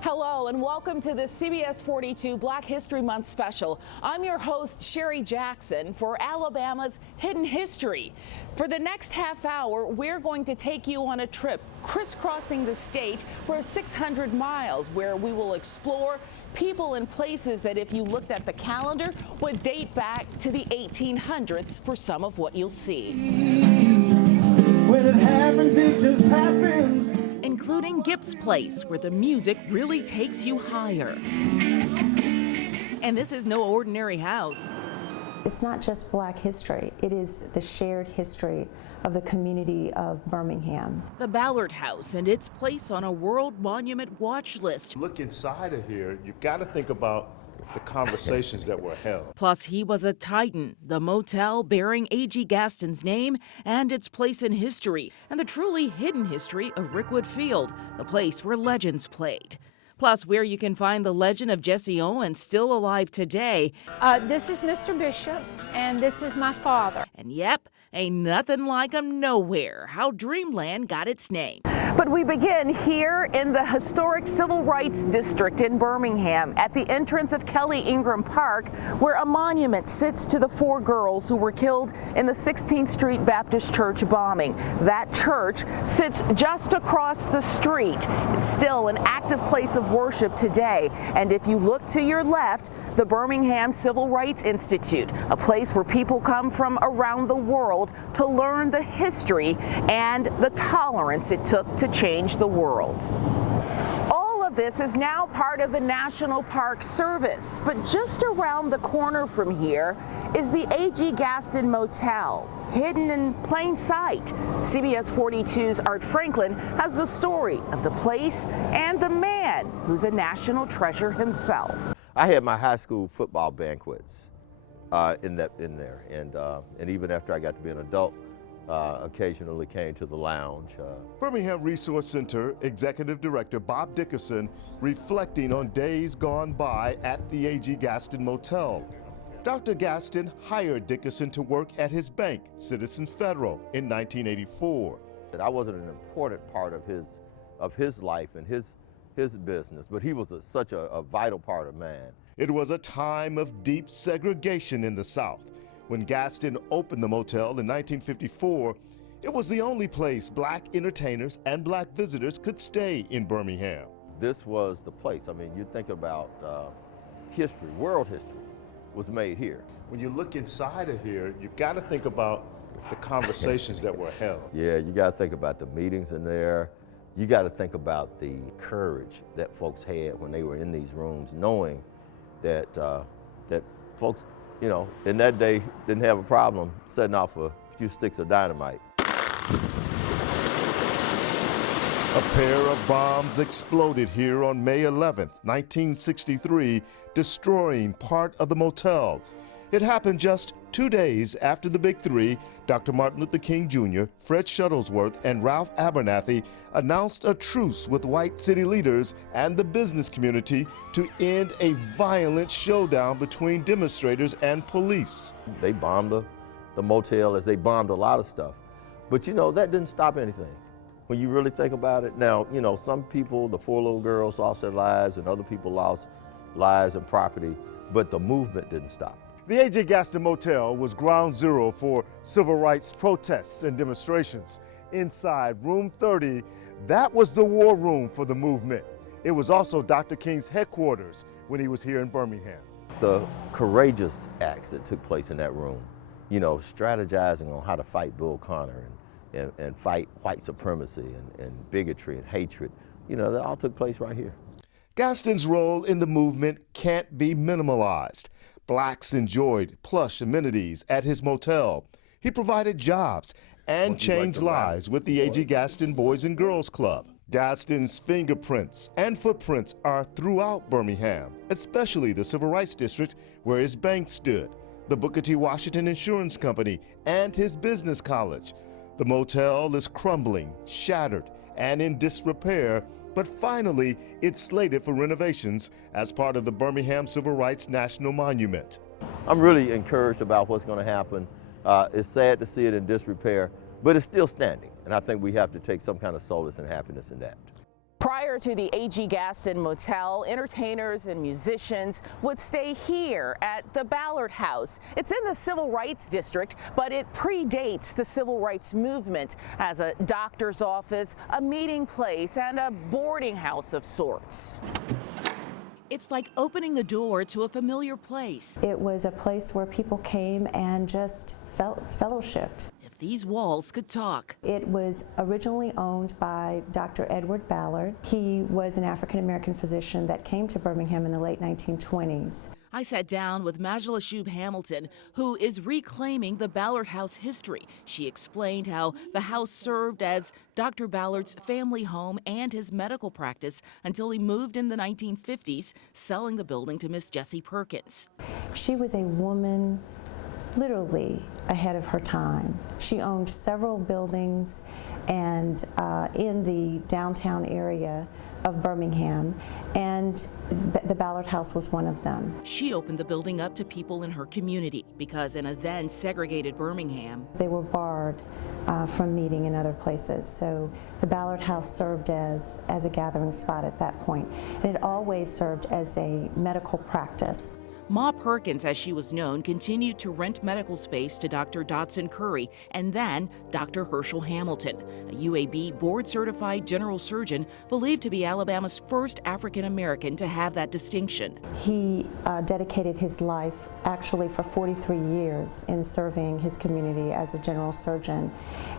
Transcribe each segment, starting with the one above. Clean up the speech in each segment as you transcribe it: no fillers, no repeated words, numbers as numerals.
Hello and welcome to the CBS 42 Black History Month special. I'm your host, Sherry Jackson, for Alabama's Hidden History. For the next half hour, we're going to take you on a trip crisscrossing the state for 600 miles where we will explore people and places that, if you looked at the calendar, would date back to the 1800s for some of what you'll see. When it happens, it just happens. Including Gibbs Place, where the music really takes you higher. And this is no ordinary house. It's not just Black history, it is the shared history of the community of Birmingham. The Ballard House and its place on a World Monument watch list. Look inside of here, you've got to think about the conversations that were held. Plus, he was a titan, the motel bearing A.G. Gaston's name and its place in history, and the truly hidden history of Rickwood Field, the place where legends played. Plus, where you can find the legend of Jesse Owens, still alive today. This is Mr. Bishop, and this is my father. And yep, ain't nothing like 'em nowhere, how Dreamland got its name. But we begin here in the historic Civil Rights District in Birmingham at the entrance of Kelly Ingram Park, where a monument sits to the 4 girls who were killed in the 16th Street Baptist Church bombing. That church sits just across the street. It's still an active place of worship today. And if you look to your left, the Birmingham Civil Rights Institute, a place where people come from around the world to learn the history and the tolerance it took to change the world. All of this is now part of the National Park Service, but just around the corner from here is the A.G. Gaston Motel, hidden in plain sight. CBS 42's Art Franklin has the story of the place and the man who's a national treasure himself. I had my high school football banquets in there, and even after I got to be an adult, occasionally came to the lounge. Birmingham Resource Center Executive Director Bob Dickerson reflecting on days gone by at the A.G. Gaston Motel. Dr. Gaston hired Dickerson to work at his bank, Citizens Federal, in 1984. I wasn't an important part of his life and his business, but he was such a vital part of man. It was a time of deep segregation in the South. When Gaston opened the motel in 1954, it was the only place Black entertainers and Black visitors could stay in Birmingham. This was the place. I mean, you think about history, world history was made here. When you look inside of here, you've got to think about the conversations that were held. Yeah, you got to think about the meetings in there. You got to think about the courage that folks had when they were in these rooms, knowing that that folks, you know, in that day didn't have a problem setting off a few sticks of dynamite. A pair of bombs exploded here on May 11th, 1963, destroying part of the motel. It happened just 2 days after the Big Three, Dr. Martin Luther King Jr., Fred Shuttlesworth, and Ralph Abernathy announced a truce with white city leaders and the business community to end a violent showdown between demonstrators and police. They bombed the motel as they bombed a lot of stuff. But you know, that didn't stop anything. When you really think about it, now, you know, some people, the 4 little girls lost their lives and other people lost lives and property, but the movement didn't stop. The A.J. Gaston Motel was ground zero for civil rights protests and demonstrations. Inside room 30, that was the war room for the movement. It was also Dr. King's headquarters when he was here in Birmingham. The courageous acts that took place in that room, you know, strategizing on how to fight Bull Connor and fight white supremacy and bigotry and hatred, you know, that all took place right here. Gaston's role in the movement can't be minimalized. Blacks enjoyed plush amenities at his motel. He provided jobs and changed lives with the A.G. Gaston Boys and Girls Club. Gaston's fingerprints and footprints are throughout Birmingham, especially the Civil Rights District where his bank stood, the Booker T. Washington Insurance Company, and his business college. The motel is crumbling, shattered, and in disrepair, but finally it's slated for renovations as part of the Birmingham Civil Rights National Monument. I'm really encouraged about what's going to happen. It's sad to see it in disrepair, but it's still standing, and I think we have to take some kind of solace and happiness in that. Prior Prior to the AG Gaston Motel, entertainers and musicians would stay here at the Ballard House. It's in the Civil Rights District, but it predates the Civil Rights Movement as a doctor's office, a meeting place, and a boarding house of sorts. It's like opening the door to a familiar place. It was a place where people came and just fellowshipped. If these walls could talk. It was originally owned by Dr. Edward Ballard. He was an African-American physician that came to Birmingham in the late 1920s. I sat down with Majla Shub Hamilton, who is reclaiming the Ballard House history. She explained how the house served as Dr. Ballard's family home and his medical practice until he moved in the 1950s, selling the building to Miss Jessie Perkins. She was a woman literally ahead of her time. She owned several buildings and in the downtown area of Birmingham, and the Ballard House was one of them. She opened the building up to people in her community because in a then segregated Birmingham, they were barred from meeting in other places. So the Ballard House served as a gathering spot at that point. And it always served as a medical practice. Ma Perkins, as she was known, continued to rent medical space to Dr. Dotson Curry and then Dr. Herschel Hamilton, a UAB board-certified general surgeon believed to be Alabama's first African-American to have that distinction. He dedicated his life actually for 43 years in serving his community as a general surgeon,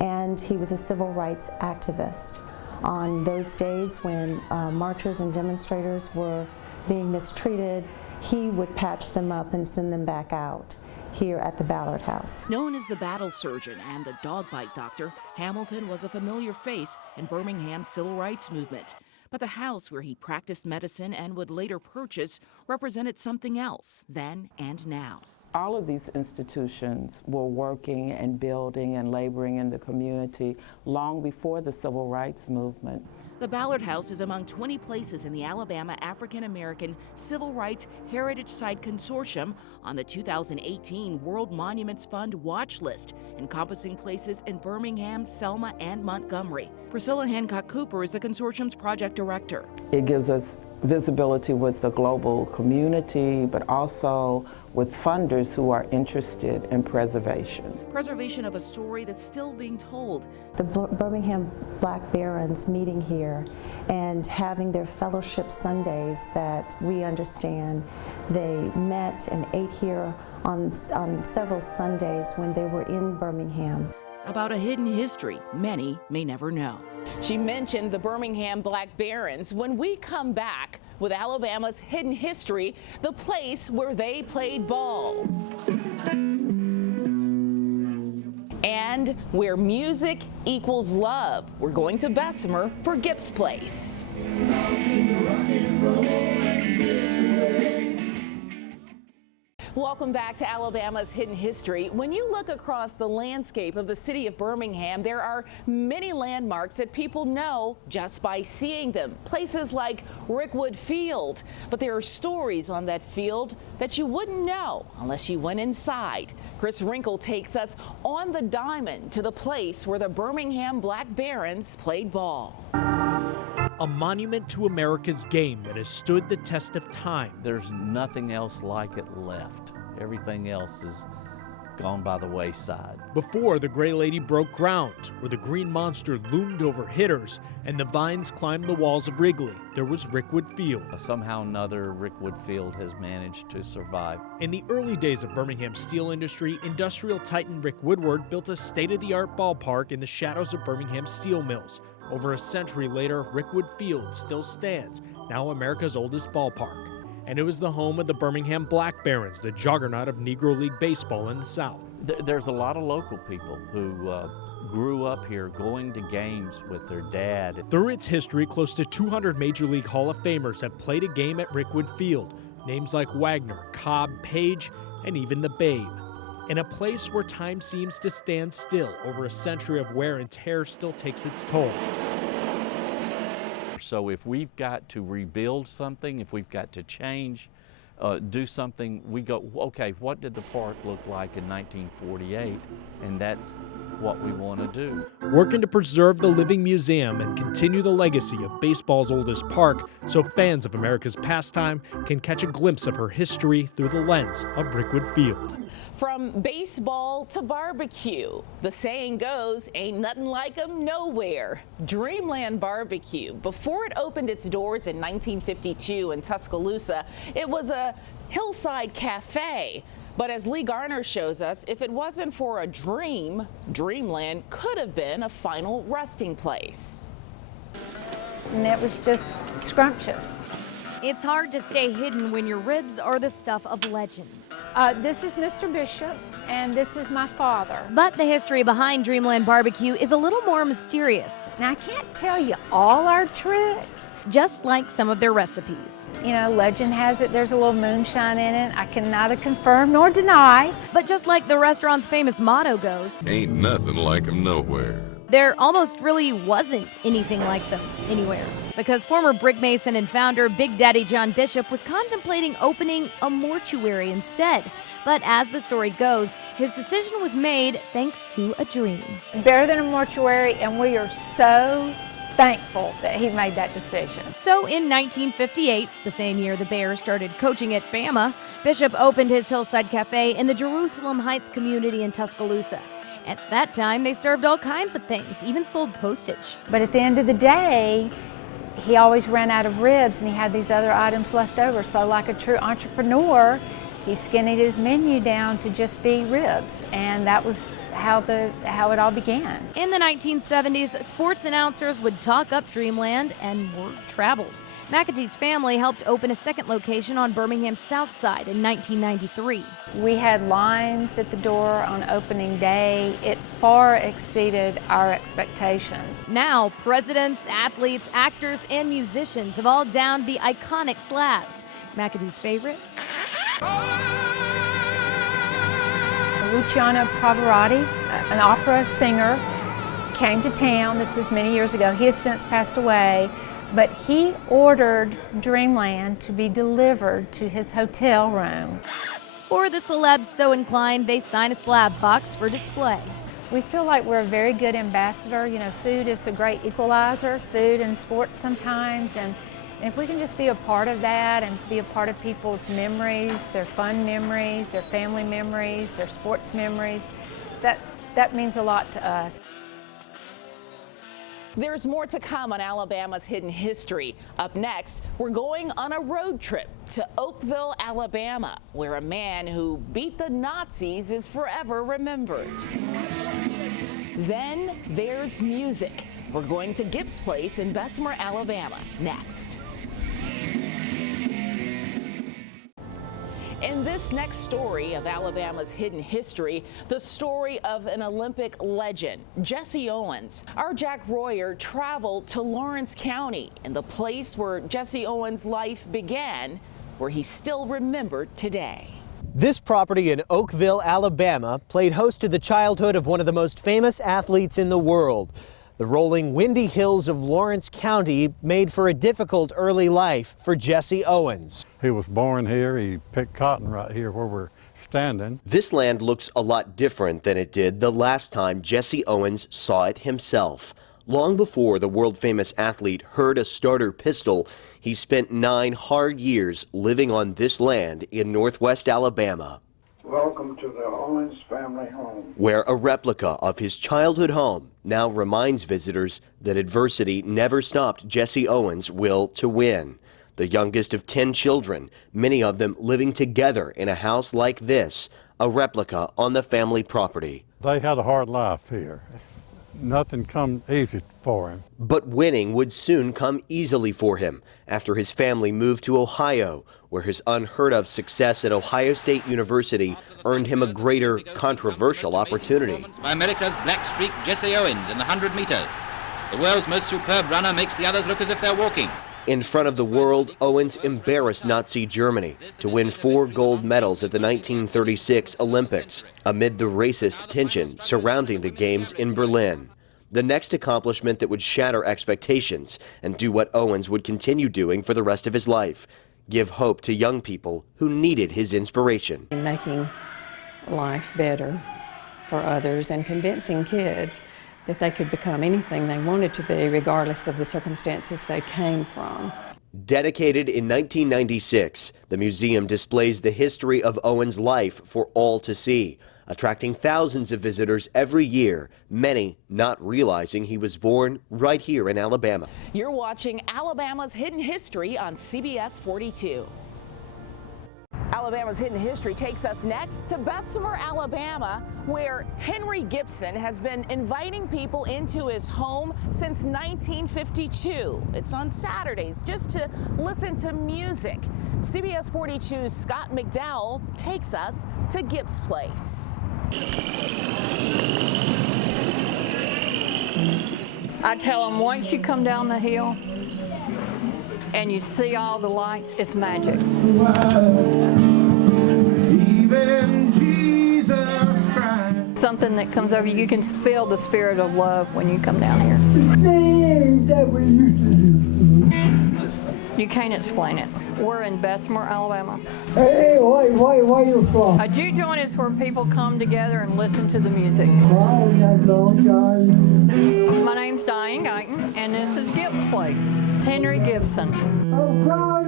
and he was a civil rights activist. On those days when marchers and demonstrators were being mistreated, he would patch them up and send them back out here at the Ballard House. Known as the battle surgeon and the dog bite doctor, Hamilton was a familiar face in Birmingham's civil rights movement. But the house where he practiced medicine and would later purchase represented something else then and now. All of these institutions were working and building and laboring in the community long before the civil rights movement. The Ballard House is among 20 places in the Alabama African American Civil Rights Heritage Site Consortium on the 2018 World Monuments Fund watch list, encompassing places in Birmingham, Selma, and Montgomery. Priscilla Hancock Cooper is the consortium's project director. It gives us visibility with the global community, but also with funders who are interested in preservation. Preservation of a story that's still being told. The Birmingham Black Barons meeting here and having their fellowship Sundays that we understand they met and ate here on several Sundays when they were in Birmingham. About a hidden history many may never know. She mentioned the Birmingham Black Barons. When we come back with Alabama's hidden history, the place where they played ball. And where music equals love. We're going to Bessemer for Gibbs Place. Welcome back to Alabama's Hidden History. When you look across the landscape of the city of Birmingham, there are many landmarks that people know just by seeing them. Places like Rickwood Field, but there are stories on that field that you wouldn't know unless you went inside. Chris Wrinkle takes us on the diamond to the place where the Birmingham Black Barons played ball. A monument to America's game that has stood the test of time. There's nothing else like it left. Everything else is gone by the wayside. Before the Gray Lady broke ground, where the Green Monster loomed over hitters and the vines climbed the walls of Wrigley, there was Rickwood Field. Somehow or another, Rickwood Field has managed to survive. In the early days of Birmingham's steel industry, industrial titan Rick Woodward built a state-of-the-art ballpark in the shadows of Birmingham's steel mills. Over a century later, Rickwood Field still stands, now America's oldest ballpark. And it was the home of the Birmingham Black Barons, the juggernaut of Negro League baseball in the South. There's a lot of local people who grew up here going to games with their dad. Through its history, close to 200 Major League Hall of Famers have played a game at Rickwood Field. Names like Wagner, Cobb, Page, and even the Babe. In a place where time seems to stand still, over a century of wear and tear still takes its toll. So if we've got to rebuild something, if we've got to change, do something, we go, okay, what did the park look like in 1948? And that's what we want to do. Working to preserve the living museum and continue the legacy of baseball's oldest park so fans of America's pastime can catch a glimpse of her history through the lens of Rickwood Field. From baseball to barbecue, the saying goes, ain't nothing like 'em nowhere. Dreamland BBQ. Before it opened its doors in 1952 in Tuscaloosa, it was a hillside cafe. But as Lee Garner shows us, if it wasn't for a dream, Dreamland could have been a final resting place. And it was just scrumptious. It's hard to stay hidden when your ribs are the stuff of legend. This is Mr. Bishop, and this is my father. But the history behind Dreamland BBQ is a little more mysterious. Now, I can't tell you all our tricks. Just like some of their recipes. You know, legend has it there's a little moonshine in it. I can neither confirm nor deny. But just like the restaurant's famous motto goes, ain't nothing like 'em nowhere. There almost really wasn't anything like them anywhere, because former brick mason and founder Big Daddy John Bishop was contemplating opening a mortuary instead. But as the story goes, his decision was made thanks to a dream. Better than a mortuary, and we are so thankful that he made that decision. So in 1958, the same year the Bears started coaching at Bama, Bishop opened his Hillside Cafe in the Jerusalem Heights community in Tuscaloosa. At that time, they served all kinds of things, even sold postage. But at the end of the day, he always ran out of ribs and he had these other items left over. So like a true entrepreneur, he skinnied his menu down to just be ribs. And that was how it all began. In the 1970s, sports announcers would talk up Dreamland and word traveled. McAtee's family helped open a second location on Birmingham's South Side in 1993. We had lines at the door on opening day. It far exceeded our expectations. Now, presidents, athletes, actors, and musicians have all downed the iconic slabs. McAtee's favorite? Luciano Pavarotti, an opera singer, came to town. This is many years ago. He has since passed away. But he ordered Dreamland to be delivered to his hotel room. For the celebs so inclined, they sign a slab box for display. We feel like we're a very good ambassador. You know, food is the great equalizer, food and sports sometimes. And if we can just be a part of that and be a part of people's memories, their fun memories, their family memories, their sports memories, that means a lot to us. There's more to come on Alabama's hidden history. Up next, we're going on a road trip to Oakville, Alabama, where a man who beat the Nazis is forever remembered. Then there's music. We're going to Gibbs Place in Bessemer, Alabama, next. In this next story of Alabama's hidden history, the story of an Olympic legend, Jesse Owens. Our Jack Royer traveled to Lawrence County, in the place where Jesse Owens' life began, where he's still remembered today. This property in Oakville, Alabama, played host to the childhood of one of the most famous athletes in the world. The rolling windy hills of Lawrence County made for a difficult early life for Jesse Owens. He was born here. He picked cotton right here where we're standing. This land looks a lot different than it did the last time Jesse Owens saw it himself. Long before the world-famous athlete heard a starter pistol, he spent 9 hard years living on this land in northwest Alabama. Welcome to the Owens family home, where a replica of his childhood home now reminds visitors that adversity never stopped Jesse Owens' will to win. The youngest of 10 children, many of them living together in a house like this, a replica on the family property. They had a hard life here. Nothing come easy for him. But winning would soon come easily for him after his family moved to Ohio, where his unheard-of success at Ohio State University earned him a greater controversial opportunity. By America's black streak, Jesse Owens in the 100 meter. The world's most superb runner makes the others look as if they're walking. In front of the world, Owens embarrassed Nazi Germany to win 4 gold medals at the 1936 Olympics, amid the racist tension surrounding the Games in Berlin. The next accomplishment that would shatter expectations and do what Owens would continue doing for the rest of his life: give hope to young people who needed his inspiration. Making life better for others and convincing kids that they could become anything they wanted to be, regardless of the circumstances they came from. Dedicated in 1996, the museum displays the history of Owens' life for all to see, attracting thousands of visitors every year, many not realizing he was born right here in Alabama. You're watching Alabama's Hidden History on CBS 42. Alabama's Hidden History takes us next to Bessemer, Alabama, where Henry Gibson has been inviting people into his home since 1952. It's on Saturdays just to listen to music. CBS 42's Scott McDowell takes us to Gibbs Place. I tell them, once you come down the hill and you see all the lights, it's magic. Even Jesus Christ. Something that comes over you, you can feel the spirit of love when you come down here. That we used to do. You can't explain it. We're in Bessemer, Alabama. Hey, where you from? A juke joint is where people come together and listen to the music. Oh, that's long time. My name's Diane Guyton, and this is Gibbs Place. It's Henry Gibson. Oh, God,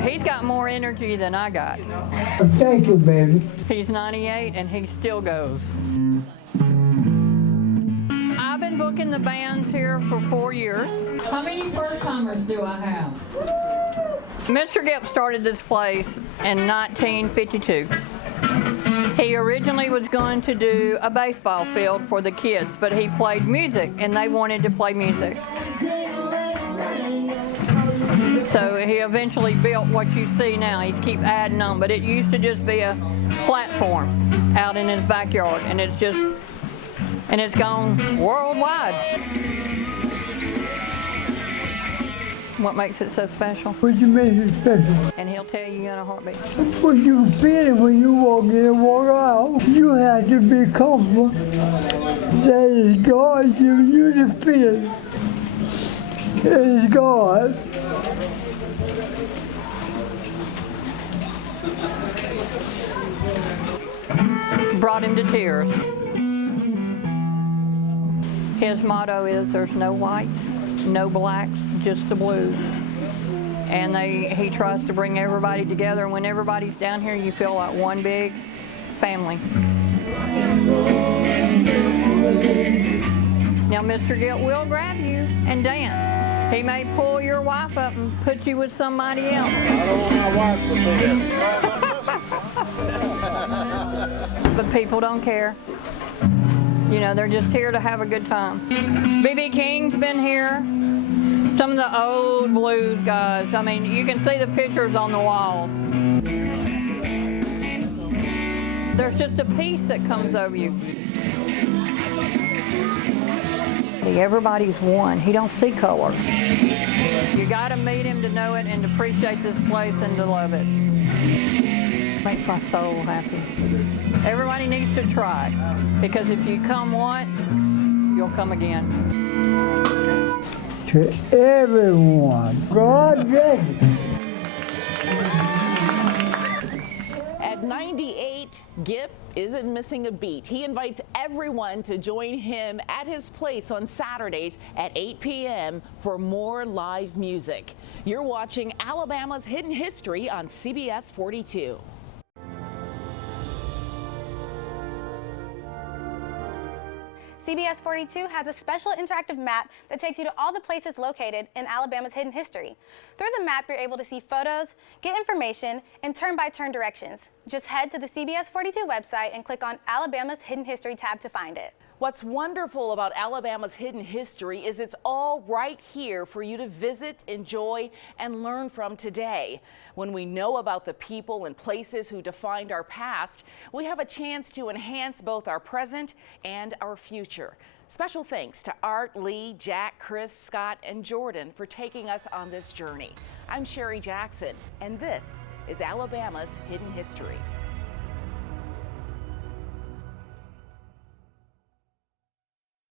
He's got more energy than I got. Thank you, baby. He's 98 and he still goes. I've been booking the bands here for 4 years. How many first-timers do I have? Mr. Gibbs started this place in 1952. He originally was going to do a baseball field for the kids, but he played music and they wanted to play music. So he eventually built what you see now. He's keep adding on, but it used to just be a platform out in his backyard, and it's gone worldwide. What makes it so special? What you make it special? And he'll tell you in a heartbeat. When you feel it when you walk in and walk out, you have to be comfortable. That is God giving you the feeling. It is God. Brought him to tears. His motto is there's no whites, no blacks, just the blues. And he tries to bring everybody together, and when everybody's down here, you feel like one big family. Now, Mr. Gilt will grab you and dance. He may pull your wife up and put you with somebody else. I don't want my wife to see that. But people don't care. You know, they're just here to have a good time. B.B. King's been here. Some of the old blues guys. I mean, you can see the pictures on the walls. There's just a peace that comes over you. Everybody's one. He don't see color. You got to meet him to know it and to appreciate this place and to love it. Makes my soul happy. Everybody needs to try, because if you come once, you'll come again. To everyone, God bless you. At 98, Gip isn't missing a beat. He invites everyone to join him at his place on Saturdays at 8 p.m. for more live music. You're watching Alabama's Hidden History on CBS 42. CBS 42 has a special interactive map that takes you to all the places located in Alabama's hidden history. Through the map, you're able to see photos, get information, and turn-by-turn directions. Just head to the CBS 42 website and click on Alabama's Hidden History tab to find it. What's wonderful about Alabama's Hidden History is it's all right here for you to visit, enjoy, and learn from today. When we know about the people and places who defined our past, we have a chance to enhance both our present and our future. Special thanks to Art, Lee, Jack, Chris, Scott, and Jordan for taking us on this journey. I'm Sherry Jackson, and this is Alabama's Hidden History.